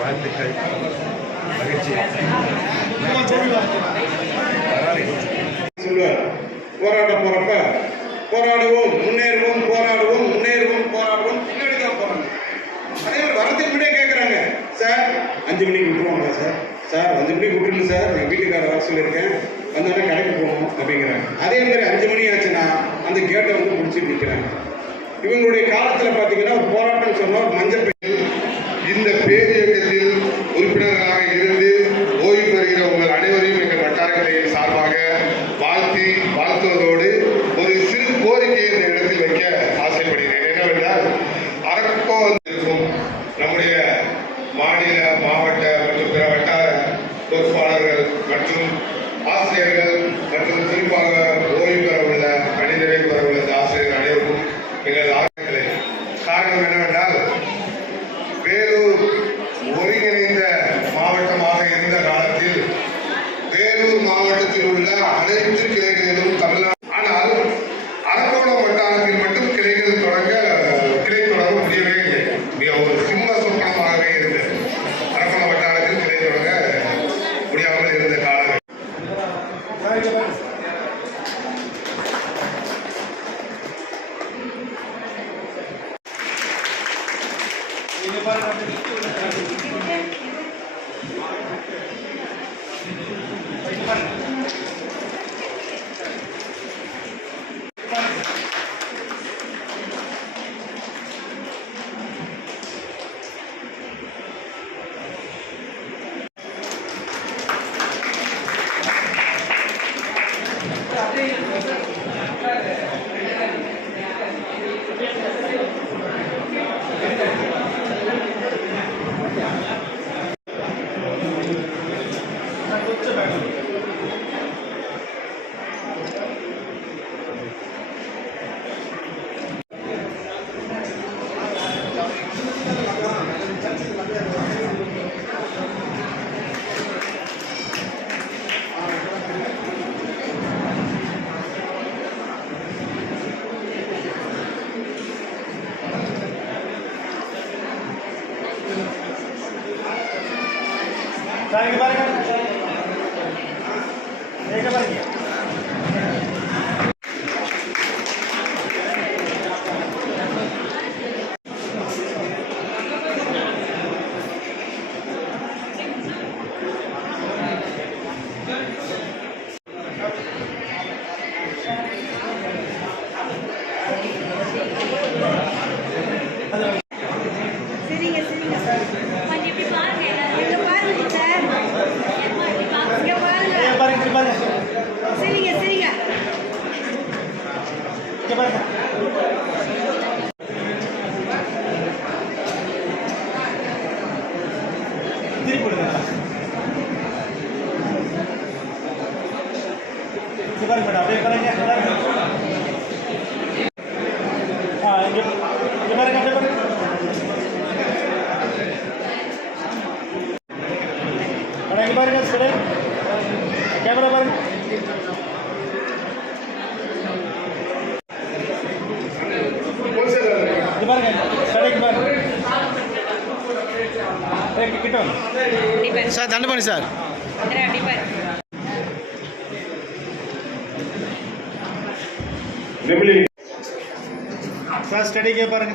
வாழ்த்துக்கள், மகிழ்ச்சி. போராட போறப்ப போராடுவோம், முன்னேறுவோம், போராடுவோம், முன்னேறுவோம், போராடுவோம், பின்னாடி தான் போறாங்க. அதே மாதிரி வரதுக்கு முன்னாடியே கேட்குறாங்க, சார் 5 மணிக்கு விட்டுருவாங்களா சார் 5 மணிக்கு விட்டுருங்க சார், எங்கள் வீட்டுக்கார வர சொல்லியிருக்கேன், வந்தோடனே கடைக்கு போகணும் அப்படிங்கிறாங்க. அதே மாதிரி 5 மணி ஆச்சுன்னா அந்த கேட்டை வந்து முடிச்சுட்டு நிற்கிறாங்க. இவங்களுடைய காலத்தில் பார்த்தீங்கன்னா ஒரு போராட்டம் சொன்னால் மஞ்சள் இந்த பேர் இயக்கத்தில் உறுப்பினர்களாக இருந்து ஓய்வு பெறுகிற உங்கள் அனைவரையும் எங்கள் வட்டார கிளையின் சார்பாக வாழ்த்துவதோடு ஒரு சிறு கோரிக்கையை இந்த இடத்தில் வைக்க ஆசைப்படுகிறேன். என்னவென்றால் அரக்கோ இருக்கும் நம்முடைய மாநில, மாவட்ட மற்றும் பிற வட்டார பொறுப்பாளர்கள் மற்றும் ஆசிரியர்கள் மற்றும் குறிப்பாக ஓய்வு பெற உள்ள பணிநிறை பெற உள்ள ஆசிரியர்கள் அனைவருக்கும் எங்கள் ஆசிரியர்களை காரணம் என்னவென்றால் வேலூர் ஒருங்கிணைந்த மாவட்டமாக இருந்த காலத்தில் வேலூர் மாவட்டத்தில் உள்ள அனைத்து கிளைகளிலும் தமிழ்நாடு, ஆனால் அரக்கோணம் வட்டாரத்தில் மட்டும் கிளை தொடங்க முடியவே இல்லை. ஒரு சிம்ம சொப்பனமாகவே இருந்தது. அரக்கோணம் வட்டாரத்தில் கிளை தொடங்க முடியாமல் இருந்த காலங்கள். कैमरा पर சார் தண்டு பண்ணி சார் சார் ஸ்டடி கே பாருங்க